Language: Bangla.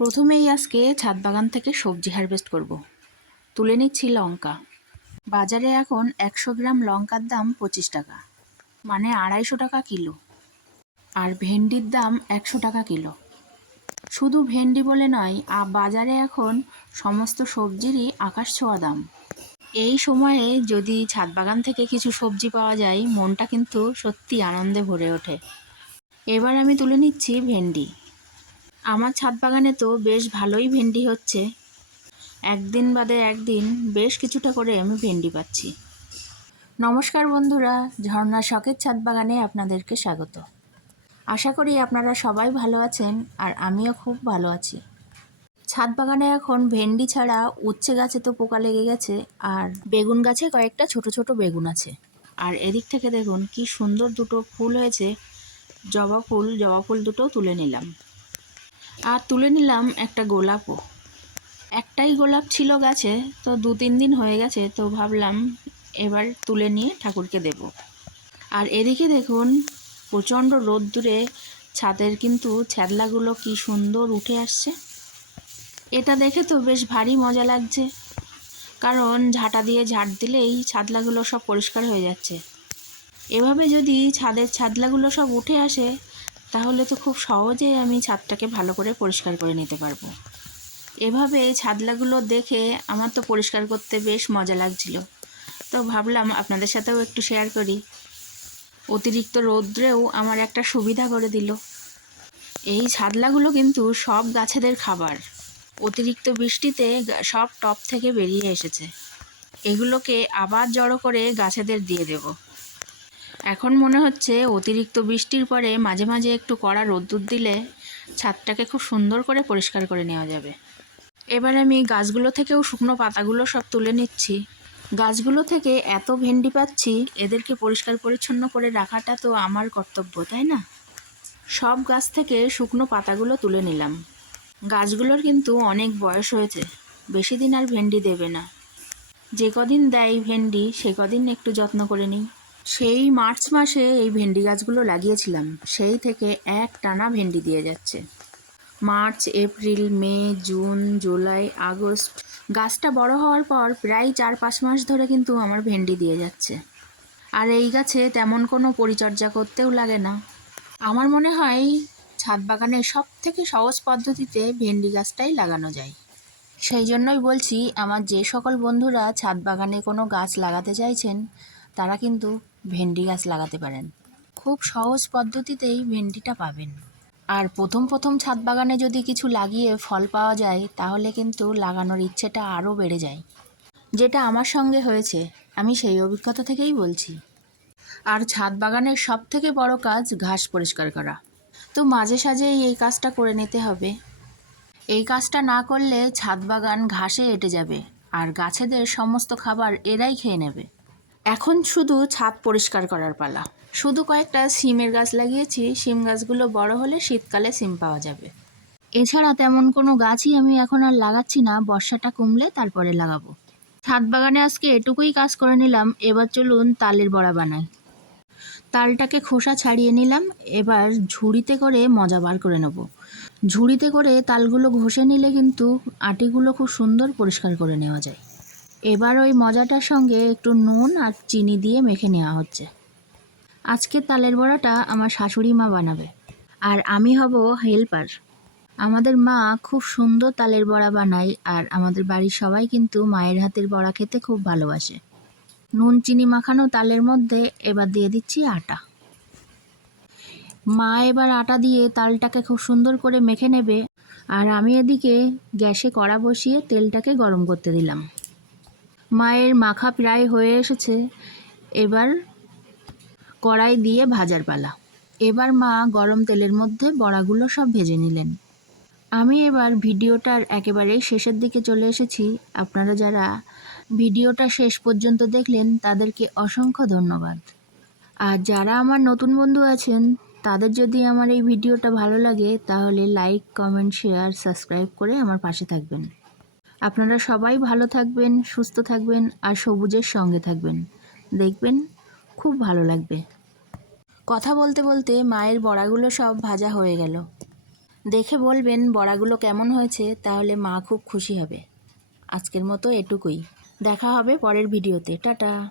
প্রথমেই আজকে ছাদ বাগান থেকে সবজি হারভেস্ট করব। তুলে নিচ্ছি লঙ্কা। বাজারে এখন একশো গ্রাম লঙ্কার দাম পঁচিশ টাকা মানে আড়াইশো টাকা কিলো। আর ভেন্ডির দাম একশো টাকা কিলো। শুধু ভেন্ডি বলে নয়, আ বাজারে এখন সমস্ত সবজিরই আকাশ ছোঁয়া দাম। এই সময়ে যদি ছাদ বাগান থেকে কিছু সবজি পাওয়া যায়, মনটা কিন্তু সত্যি আনন্দে ভরে ওঠে। এবার আমি তুলে নিচ্ছি ভেন্ডি। আমার ছাদ বাগানে তো বেশ ভালোই ভেন্ডি হচ্ছে। একদিন বাদে একদিন বেশ কিছুটা করে আমি ভেন্ডি পাচ্ছি। নমস্কার বন্ধুরা, ঝর্ণা শখের ছাদ বাগানে আপনাদেরকে স্বাগত। আশা করি আপনারা সবাই ভালো আছেন আর আমিও খুব ভালো আছি। ছাদ বাগানে এখন ভেন্ডি ছাড়া উচ্ছে গাছে তো পোকা লেগে গেছে আর বেগুন গাছে কয়েকটা ছোট ছোট বেগুন আছে। আর এদিক থেকে দেখুন কি সুন্দর দুটো ফুল হয়েছে। জবা ফুল জবা ফুল দুটো তুলে নিলাম। আর তুলে নিলাম একটা গোলাপও। একটাই গোলাপ ছিল গাছে, তো দু তিন দিন হয়ে গেছে, তো ভাবলাম এবার তুলে নিয়ে ঠাকুরকে দেব। আর এদিকে দেখুন, প্রচণ্ড রোদ্দুরে ছাদের কিন্তু ছ্যাদলাগুলো কি সুন্দর উঠে আসছে। এটা দেখে তো বেশ ভারী মজা লাগছে, কারণ ঝাঁটা দিয়ে ঝাড় দিলেই ছাদলাগুলো সব পরিষ্কার হয়ে যাচ্ছে। এভাবে যদি ছাদের ছাদলাগুলো সব উঠে আসে তাহলে তো খুব সহজেই আমি ছাদটাকে ভালো করে পরিষ্কার করে নিতে পারব। এভাবে ছাদলাগুলো দেখে আমার তো পরিষ্কার করতে বেশ মজা লাগছিল। তো ভাবলাম আপনাদের সাথেও একটু শেয়ার করি। অতিরিক্ত রৌদ্রেও আমার একটা সুবিধা করে দিল। এই ছাদলাগুলো কিন্তু সব গাছেদের খাবার। অতিরিক্ত বৃষ্টিতে সব টপ থেকে বেরিয়ে এসেছে। এগুলোকে আবার জড়ো করে গাছেদের দিয়ে দেব। এখন মনে হচ্ছে অতিরিক্ত বৃষ্টির পরে মাঝে মাঝে একটু কড়া রোদ্দুর দিলে ছাদটাকে খুব সুন্দর করে পরিষ্কার করে নেওয়া যাবে। এবার আমি গাছগুলো থেকেও শুকনো পাতাগুলো সব তুলে নিচ্ছি। গাছগুলো থেকে এত ভেন্ডি পাচ্ছি, এদেরকে পরিষ্কার পরিচ্ছন্ন করে রাখাটা তো আমার কর্তব্য, তাই না? সব গাছ থেকে শুকনো পাতাগুলো তুলে নিলাম। গাছগুলোর কিন্তু অনেক বয়স হয়েছে, বেশি দিন আর ভেন্ডি দেবে না। যে কদিন দেয় ভেন্ডি, সে কদিন একটু যত্ন করে নিই। সেই মার্চ মাসে এই ভেন্ডি গাছগুলো লাগিয়েছিলাম। সেই থেকে এক টানা ভেন্ডি দিয়ে যাচ্ছে। March, April, May, June, July, August গাছটা বড় হওয়ার পর প্রায় চার পাঁচ মাস ধরে কিন্তু আমার ভেন্ডি দিয়ে যাচ্ছে। আর এই গাছে তেমন কোনো পরিচর্যা করতেও লাগে না। আমার মনে হয় ছাদ বাগানে সব থেকে সহজ পদ্ধতিতে ভেন্ডি গাছটাই লাগানো যায়। সেই জন্যই বলছি, আমার যে সকল বন্ধুরা ছাদ বাগানে কোনো গাছ লাগাতে চাইছেন তারা কিন্তু ভেন্ডি গাছ লাগাতে পারেন। খুব সহজ পদ্ধতিতেই ভেন্ডিটা পাবেন। আর প্রথম প্রথম ছাদ বাগানে যদি কিছু লাগিয়ে ফল পাওয়া যায়, তাহলে কিন্তু লাগানোর ইচ্ছেটা আরও বেড়ে যায়। যেটা আমার সঙ্গে হয়েছে, আমি সেই অভিজ্ঞতা থেকেই বলছি। আর ছাদ বাগানের সব থেকে বড় কাজ ঘাস পরিষ্কার করা। তো মাঝে সাঝেই এই কাজটা করে নিতে হবে। এই কাজটা না করলে ছাদ বাগান ঘাসে এঁটে যাবে, আর গাছেদের সমস্ত খাবার এরাই খেয়ে নেবে। এখন শুধু ছাদ পরিষ্কার করার পালা। শুধু কয়েকটা সিমের গাছ লাগিয়েছি সিম গাছগুলো বড় হলে শীতকালে সিম পাওয়া যাবে। এছাড়া তেমন কোনো গাছই আমি এখন আর লাগাচ্ছি না, বর্ষাটা কমলে তারপরে লাগাবো। ছাদ বাগানে আজকে এটুকুই কাজ করে নিলাম, এবার চলুন তালের বড়া বানাই। তালটাকে খোসা ছাড়িয়ে নিলাম, এবার ঝুড়িতে করে মজা বার করে নেব। ঝুড়িতে করে তালগুলো ঘষে নিলে কিন্তু আটিগুলো খুব সুন্দর পরিষ্কার করে নেওয়া যায়। এবার ওই মজাটার সঙ্গে একটু নুন আর চিনি দিয়ে মেখে নেওয়া হচ্ছে। আজকে তালের বড়াটা আমার শাশুড়ি মা বানাবে, আর আমি হব হেল্পার। আমাদের মা খুব সুন্দর তালের বড়া বানায়, আর আমাদের বাড়ির সবাই কিন্তু মায়ের হাতের বড়া খেতে খুব ভালোবাসে। নুন চিনি মাখানো তালের মধ্যে এবার দিয়ে দিচ্ছি আটা। মা এবার আটা দিয়ে তালটাকে খুব সুন্দর করে মেখে নেবে, আর আমি এদিকে গ্যাসে কড়া বসিয়ে তেলটাকে গরম করতে দিলাম। মায়ের মাখা প্রায় হয়ে এসেছে। এবার কড়াই দিয়ে ভাজার পালা। এবার মা গরম তেলের মধ্যে বড়াগুলো সব ভেজে নিলেন। আমি এবার ভিডিওটার একেবারেই শেষের দিকে চলে এসেছি। আপনারা যারা ভিডিওটা শেষ পর্যন্ত দেখলেন, তাদেরকে অসংখ্য ধন্যবাদ। আর যারা আমার নতুন বন্ধু আছেন, তাদের যদি আমার এই ভিডিওটা ভালো লাগে, তাহলে লাইক, কমেন্ট, শেয়ার, সাবস্ক্রাইব করে আমার পাশে থাকবেন। আপনারা সবাই ভালো থাকবেন, সুস্থ থাকবেন আর সবুজের সঙ্গে থাকবেন। দেখবেন খুব ভালো লাগবে। কথা বলতে বলতে মায়ের বড়াগুলো সব ভাজা হয়ে গেল। দেখে বলবেন বড়াগুলো কেমন হয়েছে, তাহলে মা খুব খুশি হবে। আজকের মতো এটুকুই। দেখা হবে পরের ভিডিওতে। টাটা।